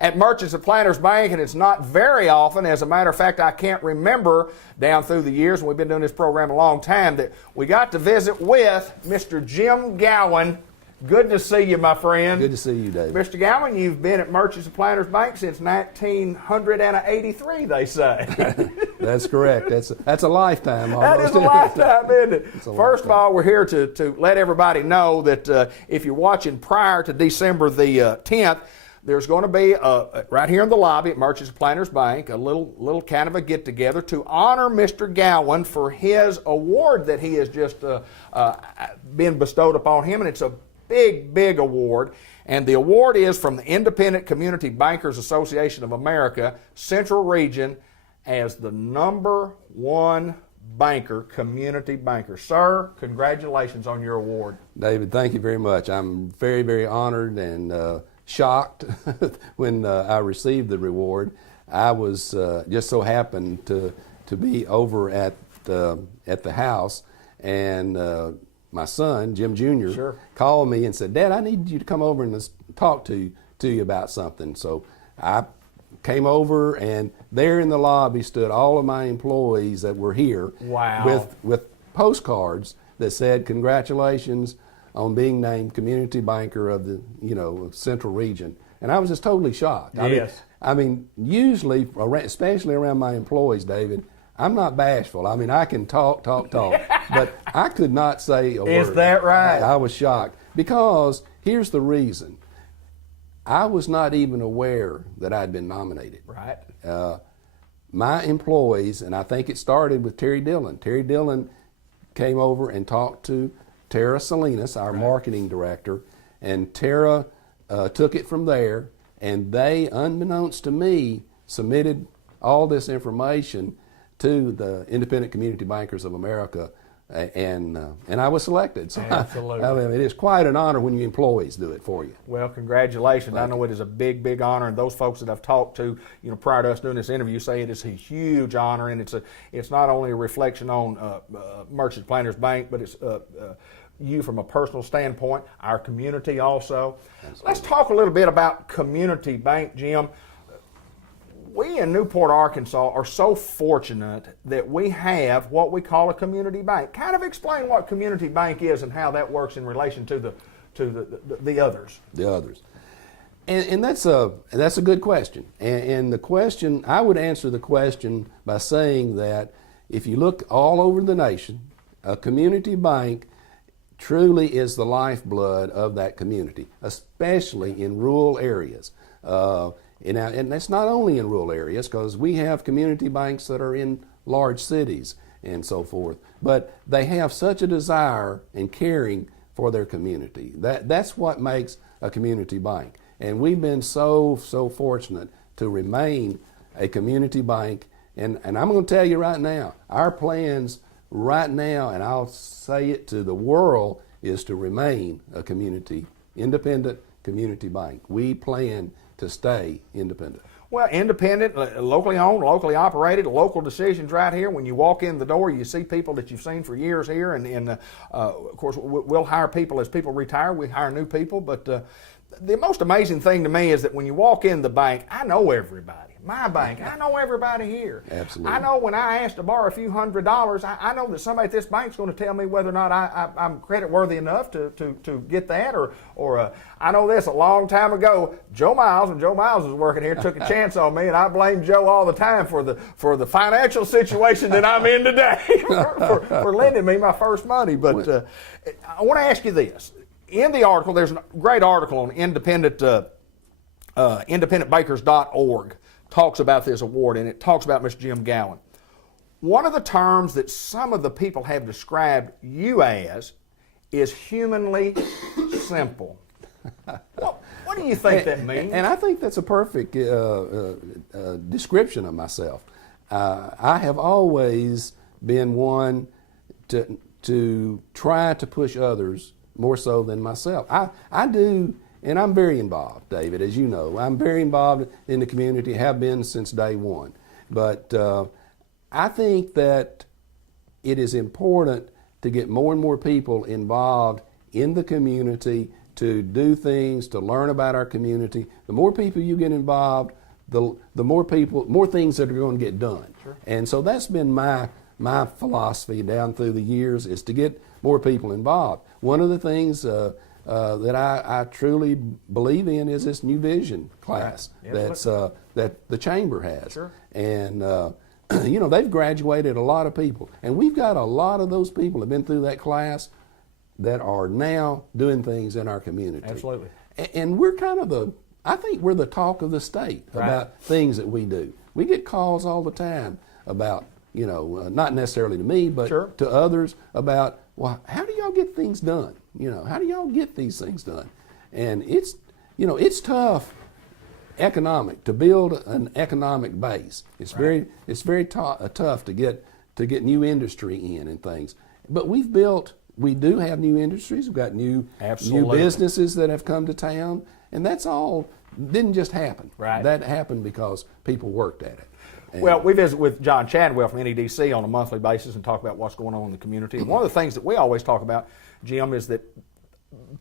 at Merchants and Planters Bank, and it's not very often. As a matter of fact, I can't remember down through the years, and we've been doing this program a long time, that we got to visit with Mr. Jim Gowan. Good to see you, my friend. Good to see you, David. Mr. Gowan, you've been at Merchants and Planters Bank since 1983, they say. That's correct. That's a lifetime. That is a lifetime, isn't it? First of all, we're here to let everybody know that if you're watching prior to December the 10th, there's going to be, right here in the lobby at Merchants and Planters Bank, a little kind of a get-together to honor Mr. Gowan for his award that he has just been bestowed upon him, and it's a big award. And the award is from the Independent Community Bankers Association of America, Central Region, as the #1 banker, community banker. Sir, congratulations on your award. David, thank you very much. I'm very honored and shocked when I received the reward. I was just so happened to be over at the house, and my son, Jim Jr., Sure. called me and said, "Dad, I need you to come over and talk to you about something." So I came over, and there in the lobby stood all of my employees that were here. Wow. with postcards that said, "Congratulations on being named Community Banker of the Central Region." And I was just totally shocked. Yes. I mean, usually, especially around my employees, David, I'm not bashful. I mean, I can talk, but I could not say a word. Is that right? I was shocked because here's the reason. I was not even aware that I'd been nominated. Right. My employees, and I think it started with Terry Dillon. Terry Dillon came over and talked to Tara Salinas, our marketing director, and Tara took it from there, and they, unbeknownst to me, submitted all this information to the Independent Community Bankers of America, and I was selected. So Absolutely. I mean, it is quite an honor when your employees do it for you. Well, congratulations. I know it is a big honor, and those folks that I've talked to, prior to us doing this interview, say it is a huge honor, and it's not only a reflection on Merchants Planters Bank, but it's you from a personal standpoint, our community also. Absolutely. Let's talk a little bit about Community Bank, Jim. We in Newport, Arkansas are so fortunate that we have what we call a community bank. Kind of explain what community bank is and how that works in relation to the others. The others. And that's a good question. And the question, I would answer the question by saying that if you look all over the nation, a community bank truly is the lifeblood of that community, especially in rural areas. And that's not only in rural areas, because we have community banks that are in large cities and so forth, but they have such a desire and caring for their community. That's what makes a community bank. And we've been so fortunate to remain a community bank. And I'm going to tell you right now, our plans right now, and I'll say it to the world, is to remain a independent community bank. We plan to stay independent. Well, independent, locally owned, locally operated, local decisions right here. When you walk in the door, you see people that you've seen for years here, and of course, we'll hire people as people retire. We hire new people, but the most amazing thing to me is that when you walk in the bank, I know everybody. My bank, I know everybody here. Absolutely. I know when I ask to borrow a few $100s, I know that somebody at this bank's going to tell me whether or not I'm credit worthy enough to get that, or I know this a long time ago. Joe Miles, when Joe Miles was working here, took a chance on me, and I blame Joe all the time for the financial situation that I'm in today for lending me my first money. But I want to ask you this. In the article, there's a great article on independentbankers.org. Talks about this award, and it talks about Mr. Jim Gowan. One of the terms that some of the people have described you as is humanly simple. What do you think that means? And I think that's a perfect description of myself. I have always been one to try to push others more so than myself. I do. And I'm very involved, David, as you know. I'm very involved in the community, have been since day one. But I think that it is important to get more and more people involved in the community to do things, to learn about our community. The more people you get involved, the more things that are going to get done. Sure. And so that's been my philosophy down through the years, is to get more people involved. One of the things that I truly believe in is this New Vision class that the chamber has. Sure. And they've graduated a lot of people, and we've got a lot of those people that have been through that class that are now doing things in our community. Absolutely. And we're I think we're the talk of the state about things that we do. We get calls all the time about, not necessarily to me, but to others about, well, how do y'all get things done? How do y'all get these things done? And it's tough to build an economic base. It's very tough to get new industry in and things. But we do have new industries. We've got new businesses that have come to town, and that's all didn't just happen. Right. That happened because people worked at it. And well, we visit with John Chadwell from NEDC on a monthly basis and talk about what's going on in the community. And one of the things that we always talk about, Jim, is that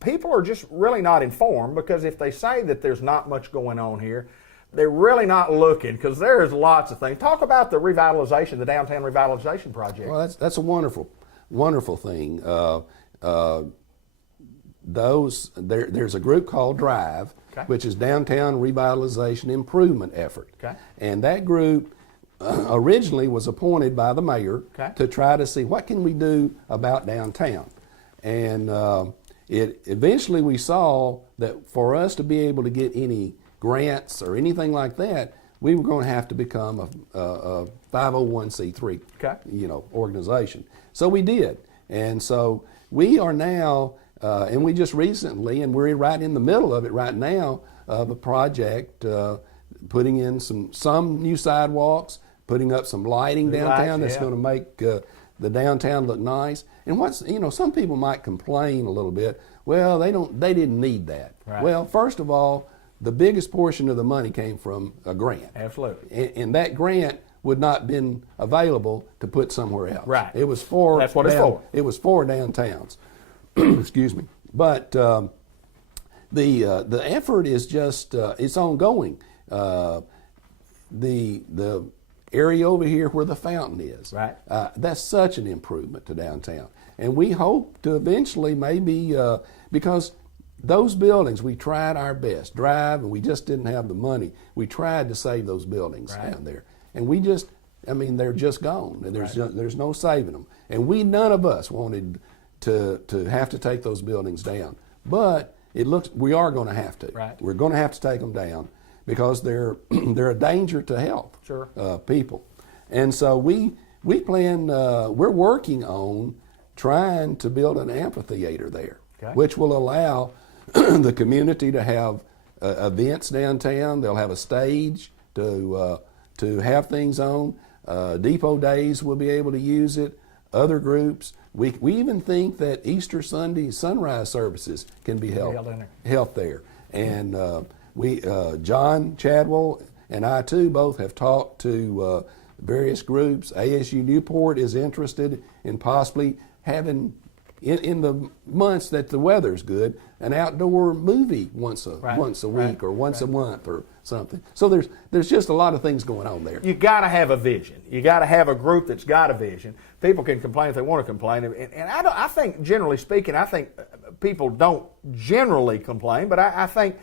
people are just really not informed, because if they say that there's not much going on here, they're really not looking, because there's lots of things. Talk about the revitalization, the downtown revitalization project. Well, that's a wonderful thing. There's a group called DRIVE, which is Downtown Revitalization Improvement Effort. And that group originally was appointed by the mayor to try to see what can we do about downtown. And eventually we saw that for us to be able to get any grants or anything like that, we were going to have to become a 501c3 organization. So we did. And so we are now, and we just recently, and we're right in the middle of it right now, of a project putting in some new sidewalks, putting up some lighting downtown that's going to make the downtown look nice. And some people might complain a little bit, well, they didn't need that. Right. Well, first of all, the biggest portion of the money came from a grant. Absolutely. And that grant would not been available to put somewhere else. Right. It was for That's what it's for. It was for downtowns. Excuse me. But the effort is just it's ongoing. The area over here where the fountain is, that's such an improvement to downtown, and we hope to eventually maybe because those buildings, we tried our best, DRIVE, and we just didn't have the money. We tried to save those buildings down there, and they're just gone, and there's no saving them. And none of us wanted to have to take those buildings down, but we are going to have to. Right. We're going to have to take them down because they're a danger to health. People, and so we plan. We're working on trying to build an amphitheater there, which will allow the community to have events downtown. They'll have a stage to have things on. Depot Days will be able to use it. Other groups. We even think that Easter Sunday sunrise services can be held there. And John Chadwell and I too both have talked to various groups. ASU Newport is interested in possibly having, in the months that the weather's good, an outdoor movie once a week or once a month or something. So there's just a lot of things going on there. You got to have a vision. You got to have a group that's got a vision. People can complain if they want to complain, and I think generally speaking, I think people don't generally complain, but I think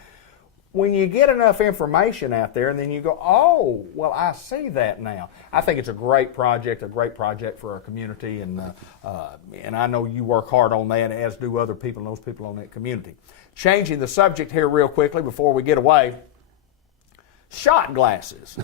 when you get enough information out there and then you go, oh, well, I see that now. I think it's a great project for our community, and I know you work hard on that, as do other people and those people on that community. Changing the subject here real quickly before we get away, shot glasses.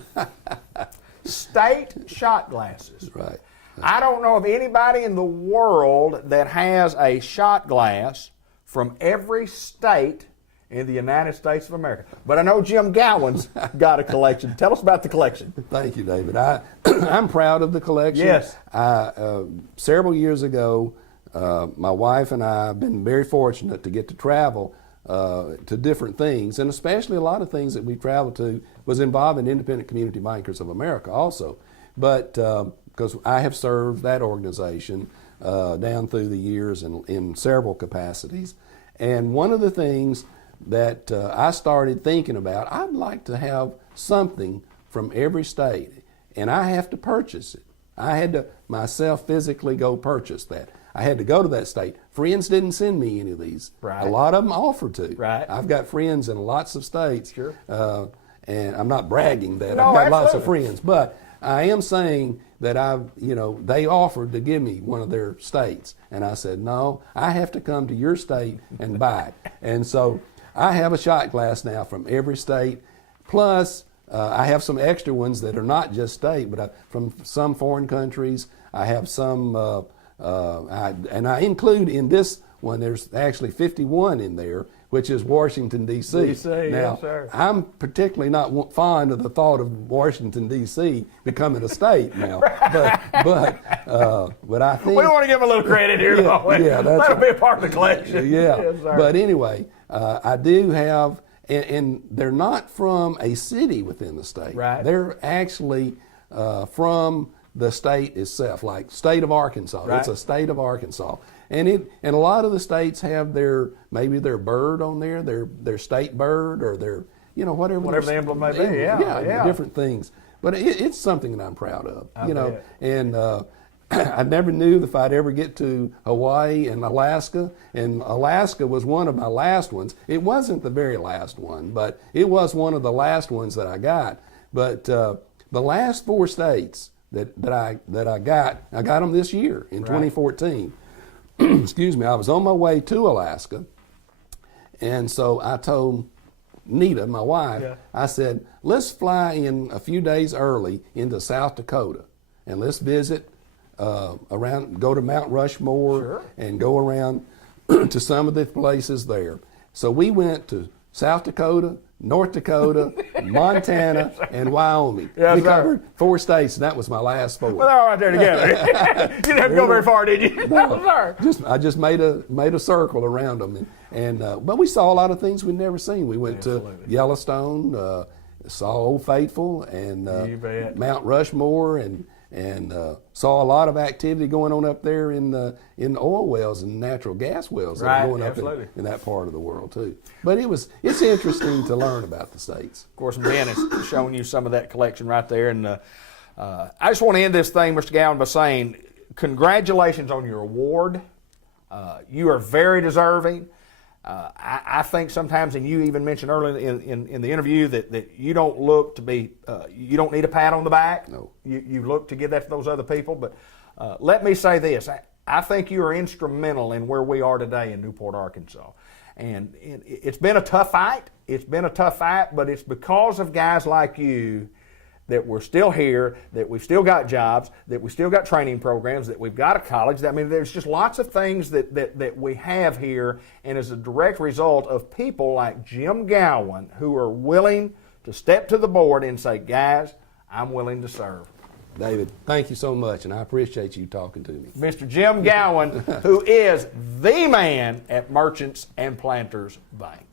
State shot glasses. Right. I don't know of anybody in the world that has a shot glass from every state in the United States of America. But I know Jim Gowan's got a collection. Tell us about the collection. Thank you, David. I'm proud of the collection. Yes. Several years ago, my wife and I have been very fortunate to get to travel to different things, and especially a lot of things that we traveled to was involving Independent Community Bankers of America also. But because I have served that organization down through the years in several capacities. And one of the things that I started thinking about, I'd like to have something from every state, and I have to purchase it. I had to myself physically go purchase that. I had to go to that state. Friends didn't send me any of these. Right. A lot of them offered to. Right. I've got friends in lots of states. Sure. And I'm not bragging that No, I've got lots of absolutely. friends, but I am saying that they offered to give me one of their states. And I said, no, I have to come to your state and buy it. And so I have a shot glass now from every state. Plus, I have some extra ones that are not just state, but from some foreign countries. I have some, and I include in this one, there's actually 51 in there, which is Washington, D.C. D.C., Now, yes, sir. I'm particularly not fond of the thought of Washington, D.C. becoming a state now. But I think... We don't want to give him a little credit here, don't we? Yeah, that's That'll be a part of the collection. Yeah, Yes, sir. but anyway, I do have, and they're not from a city within the state. Right. They're actually from the state itself, like state of Arkansas. Right. It's a state of Arkansas. And a lot of the states have maybe their bird on there, their state bird, or their, whatever the emblem may be, yeah. different things. But it's something that I'm proud of, I bet. And I never knew if I'd ever get to Hawaii and Alaska was one of my last ones. It wasn't the very last one, but it was one of the last ones that I got. But the last 4 states that I got them this year in 2014. Excuse me, I was on my way to Alaska, and so I told Nita, my wife, I said, let's fly in a few days early into South Dakota, and let's visit around, go to Mount Rushmore, and go around to some of the places there. So we went to South Dakota, North Dakota, Montana, and Wyoming. Yes, we sir. covered 4 states, and that was my last 4. Well, they're all right there together. You didn't have to go very far, did you? No, sir. I just made a circle around them, but we saw a lot of things we'd never seen. We went to Yellowstone, saw Old Faithful, and You bet. Mount Rushmore, and saw a lot of activity going on up there in oil wells and natural gas wells that Right, are going up absolutely. in that part of the world too. But it's interesting to learn about the states. Of course, Ben has shown you some of that collection right there. And I just want to end this thing, Mr. Gowan, by saying congratulations on your award. You are very deserving. I think sometimes, and you even mentioned earlier in the interview that you don't look to be, you don't need a pat on the back. No. You look to give that to those other people. But let me say this. I think you are instrumental in where we are today in Newport, Arkansas. And it's been a tough fight. It's been a tough fight, but it's because of guys like you that we're still here, that we've still got jobs, that we've still got training programs, that we've got a college. I mean, there's just lots of things that we have here, and as a direct result of people like Jim Gowan who are willing to step to the board and say, guys, I'm willing to serve. David, thank you so much, and I appreciate you talking to me. Mr. Jim Gowan, who is the man at Merchants and Planters Bank.